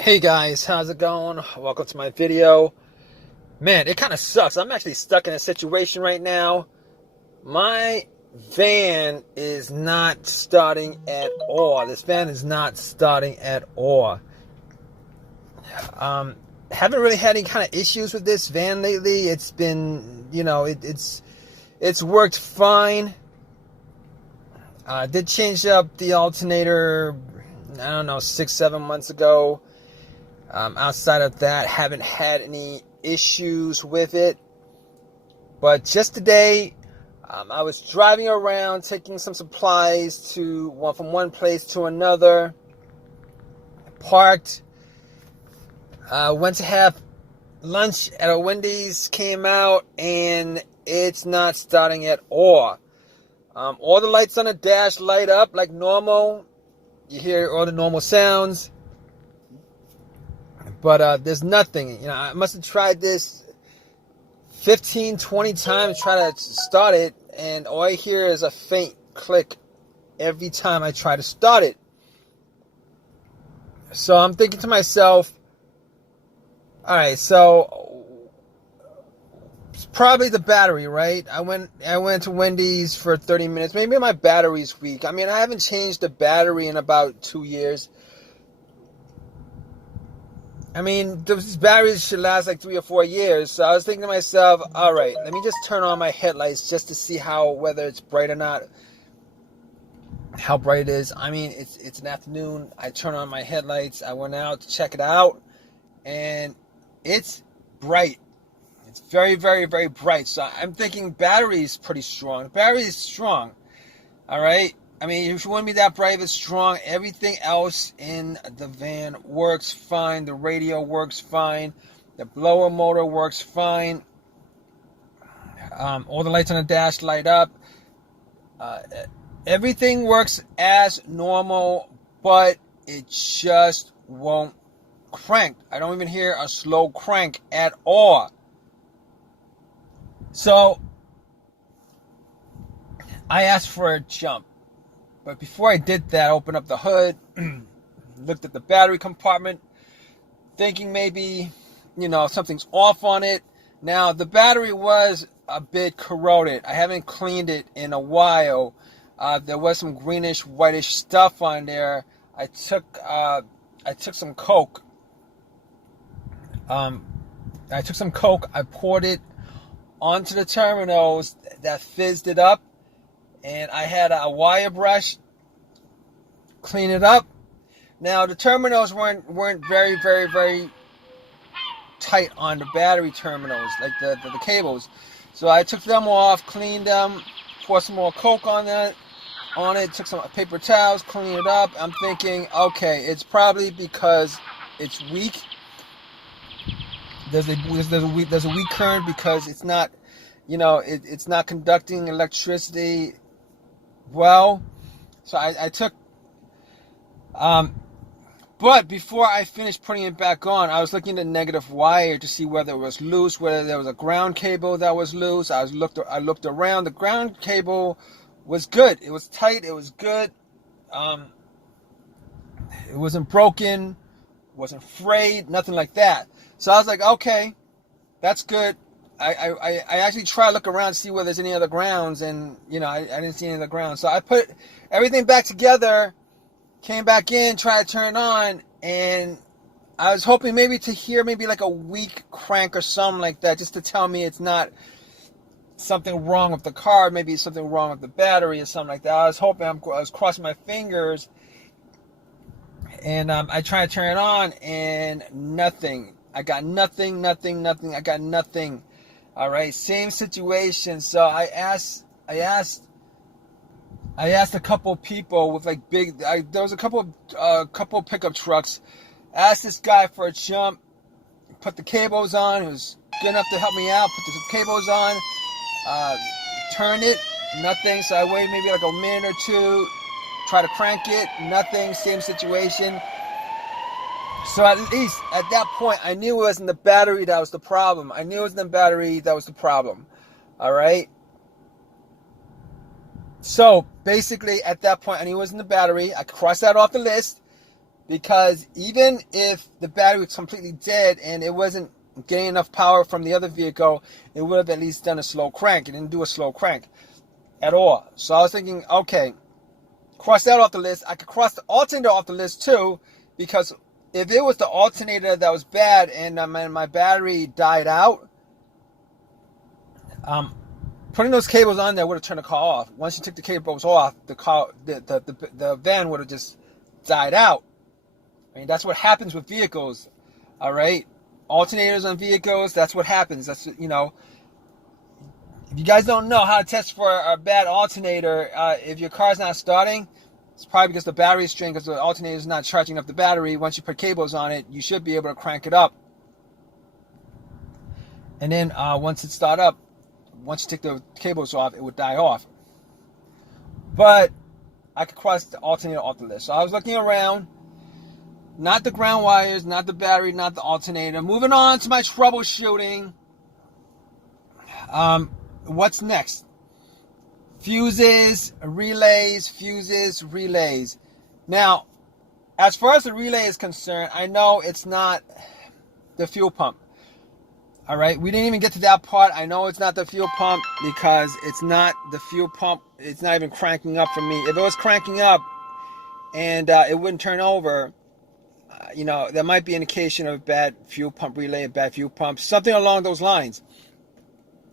Hey guys, how's it going? Welcome to my video. Man, it kind of sucks. I'm actually stuck in a situation right now. My van is not starting at all. This van is not starting at all. Haven't really had any kind of issues with this van lately. It's been, it's worked fine. Did change up the alternator, I don't know, 6-7 months ago. Outside of that, haven't had any issues with it. But just today, I was driving around taking some supplies from one place to another. Parked. Went to have lunch at a Wendy's. Came out and it's not starting at all. All the lights on the dash light up like normal. You hear all the normal sounds. But there's nothing. I must have tried this 15, 20 times, try to start it, and all I hear is a faint click every time I try to start it. So I'm thinking to myself, all right, so it's probably the battery, right? I went to Wendy's for 30 minutes. Maybe my battery's weak. I mean, I haven't changed the battery in about 2 years. I mean, these batteries should last like 3 or 4 years. So I was thinking to myself, all right, let me just turn on my headlights just to see whether it's bright or not, how bright it is. I mean, it's an afternoon. I turn on my headlights. I went out to check it out, and it's bright. It's very, very, very bright. So I'm thinking battery is pretty strong. The battery is strong, all right? I mean, if you wouldn't be that bright, it's strong. Everything else in the van works fine. The radio works fine. The blower motor works fine. All the lights on the dash light up. Everything works as normal, but it just won't crank. I don't even hear a slow crank at all. So I asked for a jump. But before I did that, I opened up the hood, looked at the battery compartment, thinking maybe, something's off on it. Now, the battery was a bit corroded. I haven't cleaned it in a while. There was some greenish, whitish stuff on there. I took some Coke. I poured it onto the terminals. That fizzed it up. And I had a wire brush clean it up. Now the terminals weren't very, very, very tight on the battery terminals, like the cables. So I took them off, cleaned them, poured some more Coke on it, took some paper towels, cleaned it up. I'm thinking, okay, it's probably because it's weak. There's a weak current because it's not, it's not conducting electricity well. So I took, but before I finished putting it back on, I was looking at the negative wire to see whether it was loose, whether there was a ground cable that was loose. I looked around. The ground cable was good. It was tight. It was good. It wasn't broken. Wasn't frayed. Nothing like that. So I was like, okay, that's good. I actually tried to look around to see whether there's any other grounds, and I didn't see any other grounds. So I put everything back together, came back in, tried to turn it on, and I was hoping maybe to hear maybe like a weak crank or something like that, just to tell me it's not something wrong with the car, maybe something wrong with the battery or something like that. I was hoping, I was crossing my fingers, and I tried to turn it on, and nothing. I got nothing. I got nothing. All right, same situation. So I asked a couple people with like there was a couple pickup trucks. Asked this guy for a jump, put the cables on. He was good enough to help me out. Put the cables on, turned it, nothing. So I waited maybe like a minute or two, try to crank it, nothing. Same situation. So at least at that point, I knew it wasn't the battery that was the problem. All right. So basically, at that point, I knew it wasn't the battery. I crossed that off the list. because even if the battery was completely dead and it wasn't getting enough power from the other vehicle, it would have at least done a slow crank. It didn't do a slow crank at all. So I was thinking, okay, cross that off the list. I could cross the alternator off the list too, because if it was the alternator that was bad and my battery died out, putting those cables on there would have turned the car off. Once you took the cables off, the van would have just died out. I mean, that's what happens with vehicles. All right, alternators on vehicles. That's what happens. That's, you know. If you guys don't know how to test for a bad alternator, if your car's not starting, it's probably because the battery is strained, because the alternator is not charging up the battery. Once you put cables on it, you should be able to crank it up. And then once it starts up, once you take the cables off, it would die off. But I could cross the alternator off the list. So I was looking around. Not the ground wires, not the battery, not the alternator. Moving on to my troubleshooting. What's next? Fuses, relays. Now, as far as the relay is concerned, I know it's not the fuel pump. All right, we didn't even get to that part. I know it's not the fuel pump because it's not the fuel pump. It's not even cranking up for me. If it was cranking up and it wouldn't turn over, you know, that might be an indication of a bad fuel pump relay, a bad fuel pump, something along those lines.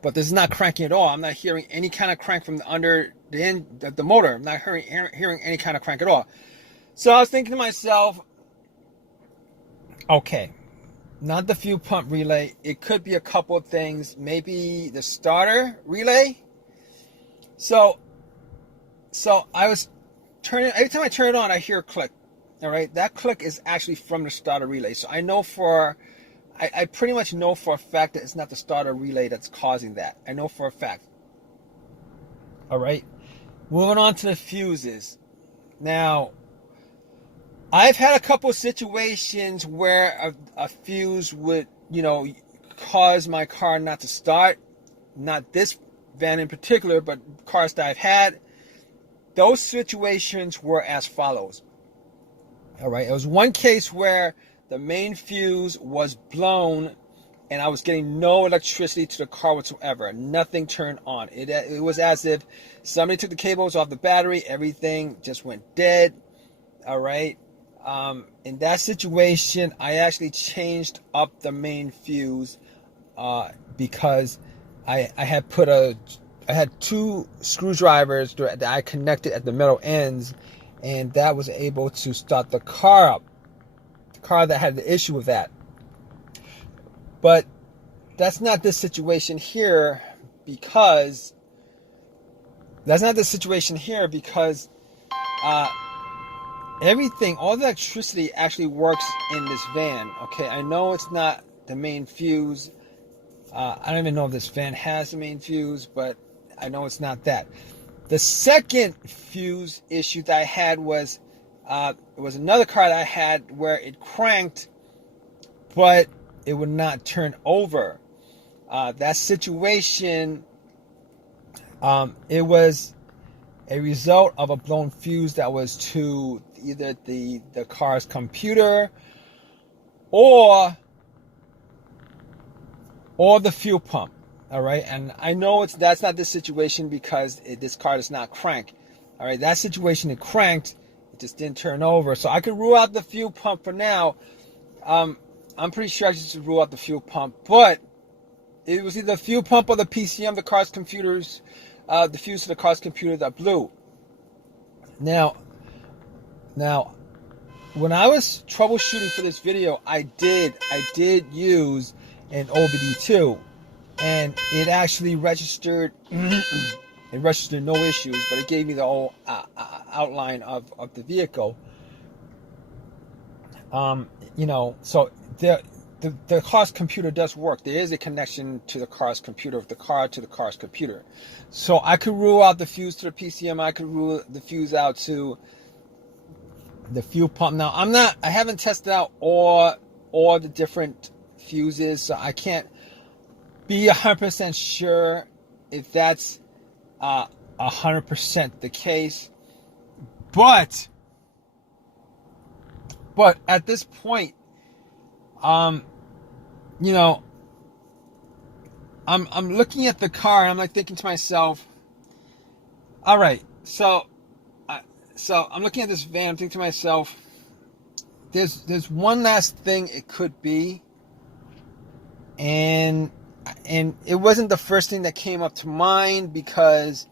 But this is not cranking at all. I'm not hearing any kind of crank from under the end of the motor. I'm not hearing any kind of crank at all. So I was thinking to myself, okay, not the fuel pump relay. It could be a couple of things. Maybe the starter relay. So I was turning. Every time I turn it on, I hear a click. All right, that click is actually from the starter relay. So I know I pretty much know for a fact that it's not the starter relay that's causing that. I know for a fact. All right. Moving on to the fuses. Now, I've had a couple of situations where a fuse would, you know, cause my car not to start. Not this van in particular, but cars that I've had. Those situations were as follows. All right. It was one case where the main fuse was blown and I was getting no electricity to the car whatsoever. Nothing turned on. It was as if somebody took the cables off the battery. Everything just went dead. All right. In that situation, I actually changed up the main fuse because I had two screwdrivers that I connected at the metal ends, and that was able to start the car up. Car that had the issue with that. But that's not the situation here because everything, all the electricity actually works in this van. Okay, I know it's not the main fuse. I don't even know if this van has the main fuse, but I know it's not that. The second fuse issue that I had was it was another car that I had where it cranked, but it would not turn over. That situation, it was a result of a blown fuse that was to either the car's computer or the fuel pump. All right, and I know that's not this situation because this car does not crank. All right, that situation it cranked. Just didn't turn over, so I could rule out the fuel pump for now. I'm pretty sure I should rule out the fuel pump, but it was either the fuel pump or the PCM, the car's computers, the fuse to the car's computer that blew. Now, when I was troubleshooting for this video, I did use an OBD2, and it actually registered. It registered no issues, but it gave me the whole outline of the vehicle. You know, so the car's computer does work. There is a connection to the car's computer, of the car to the car's computer. So I could rule out the fuse to the PCM. I could rule the fuse out to the fuel pump. Now I haven't tested out all the different fuses, so I can't be 100% sure if that's 100% the case, but But at this point, you know, I'm looking at the car and I'm like thinking to myself, all right, so I'm looking at this van, I'm thinking to myself, there's one last thing it could be, and it wasn't the first thing that came up to mind, because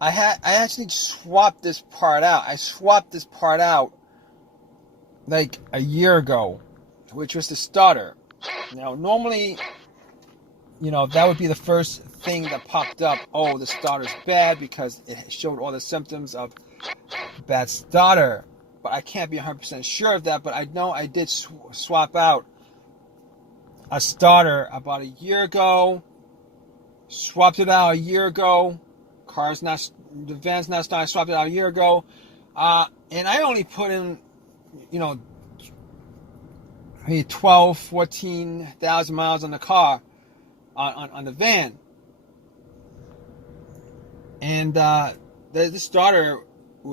I actually swapped this part out. I swapped this part out like a year ago, which was the starter. Now, normally, that would be the first thing that popped up. Oh, the starter's bad, because it showed all the symptoms of bad starter. But I can't be 100% sure of that. But I know I did swap out a starter about a year ago. Swapped it out a year ago. The van's not starting. I swapped it out a year ago. And I only put in, maybe 12, 14,000 miles on the car, on the van. And the starter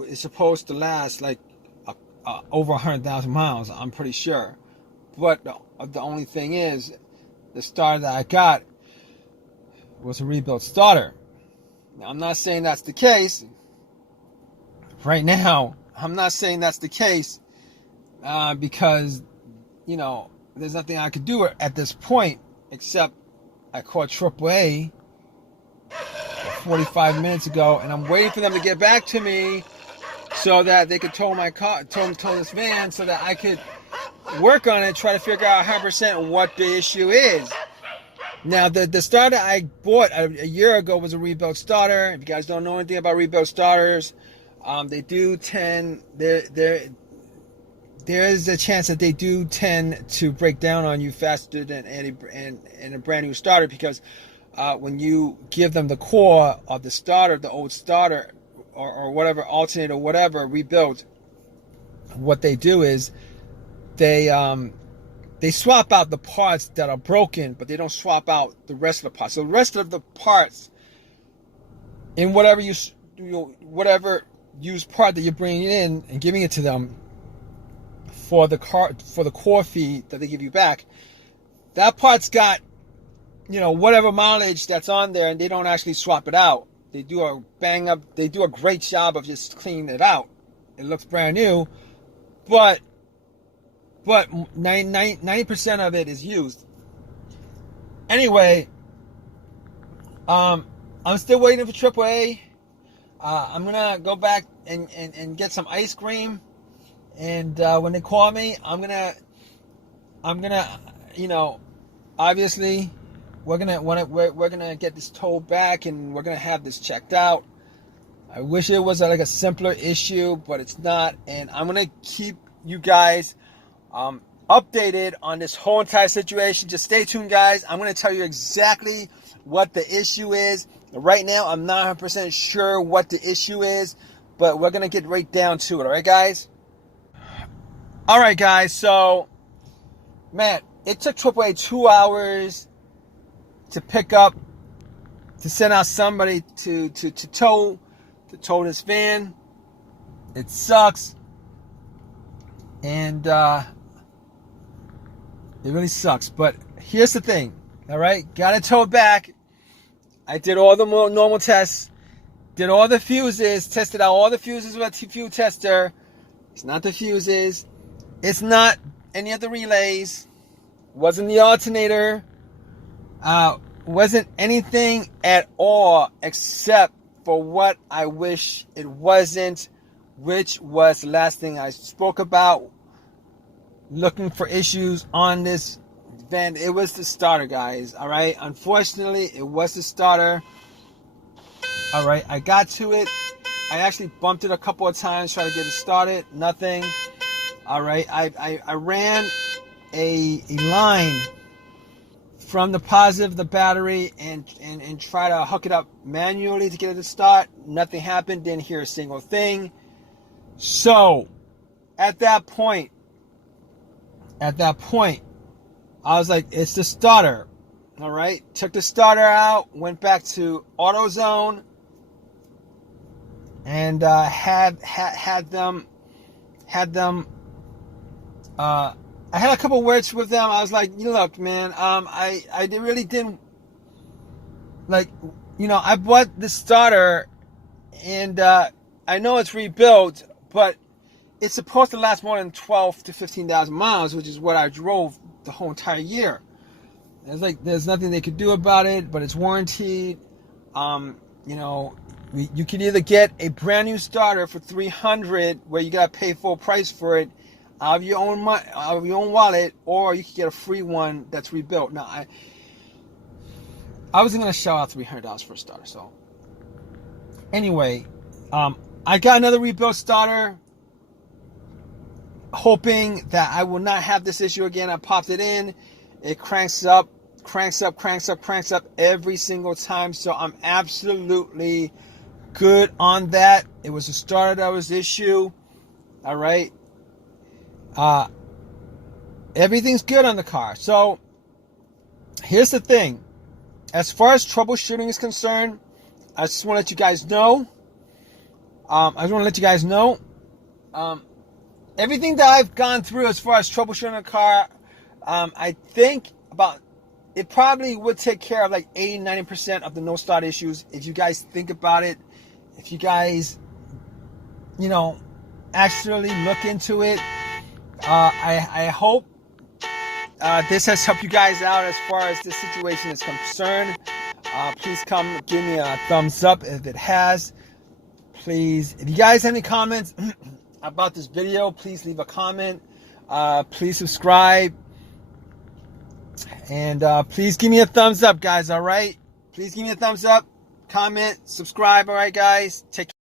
is supposed to last like over 100,000 miles, I'm pretty sure. But the only thing is, the starter that I got was a rebuilt starter. Now, I'm not saying that's the case. Right now, I'm not saying that's the case, because, there's nothing I could do at this point, except I called AAA 45 minutes ago, and I'm waiting for them to get back to me so that they could tow my car, tow this van, so that I could work on it, try to figure out 100% what the issue is. Now, the starter I bought a year ago was a rebuilt starter. If you guys don't know anything about rebuilt starters, they do tend, there is a chance that they do tend to break down on you faster than a brand new starter, because when you give them the core of the starter, the old starter, or whatever, alternate or whatever, rebuilt, what they do is they swap out the parts that are broken, but they don't swap out the rest of the parts. So the rest of the parts, in whatever whatever used part that you're bringing in and giving it to them for the core fee that they give you back, that part's got, whatever mileage that's on there, and they don't actually swap it out. They do a great job of just cleaning it out. It looks brand new, but 90% of it is used. Anyway, I'm still waiting for AAA. I'm gonna go back and get some ice cream, and when they call me, I'm gonna, obviously, we're gonna get this towed back, and we're gonna have this checked out. I wish it was like a simpler issue, but it's not, and I'm gonna keep you guys updated on this whole entire situation. Just stay tuned, guys. I'm going to tell you exactly what the issue is. Right now, I'm not 100% sure what the issue is, but we're going to get right down to it. All right, guys? All right, guys. So, man, it took AAA 2 hours to pick up, to send out somebody to tow this van. It sucks. And it really sucks. But here's the thing, all right? Got it towed back. I did all the normal tests, did all the fuses, tested out all the fuses with a fuse tester. It's not the fuses. It's not any of the relays. Wasn't the alternator. Wasn't anything at all except for what I wish it wasn't, which was the last thing I spoke about, looking for issues on this van. It was the starter, guys. All right. Unfortunately, it was the starter. All right. I got to it. I actually bumped it a couple of times, trying to get it started. Nothing. All right. I ran a line from the positive of the battery and try to hook it up manually to get it to start. Nothing happened. Didn't hear a single thing. So at that point, I was like, it's the starter. All right. Took the starter out, went back to AutoZone, and had them I had a couple words with them. I was like, you look, man, I really didn't, like, I bought the starter, and I know it's rebuilt, but it's supposed to last more than 12 to 15,000 miles, which is what I drove the whole entire year. And it's like, there's nothing they could do about it, but it's warranted. You can either get a brand new starter for $300, where you gotta pay full price for it out of your own money, out of your own wallet, or you can get a free one that's rebuilt. Now, I wasn't gonna shell out $300 for a starter. So anyway, I got another rebuilt starter, hoping that I will not have this issue again. I popped it in, it cranks up every single time. So I'm absolutely good on that. It was a starter that was issue. All right. Everything's good on the car. So here's the thing. As far as troubleshooting is concerned, I just want to let you guys know. Everything that I've gone through as far as troubleshooting a car, I think about it probably would take care of like 80-90% of the no start issues if you guys think about it. If you guys, actually look into it. I hope this has helped you guys out as far as this situation is concerned. Please come give me a thumbs up if it has. Please, if you guys have any comments about this video, please leave a comment. Please subscribe. And please give me a thumbs up, guys, all right? Please give me a thumbs up, comment, subscribe, all right, guys? Take care.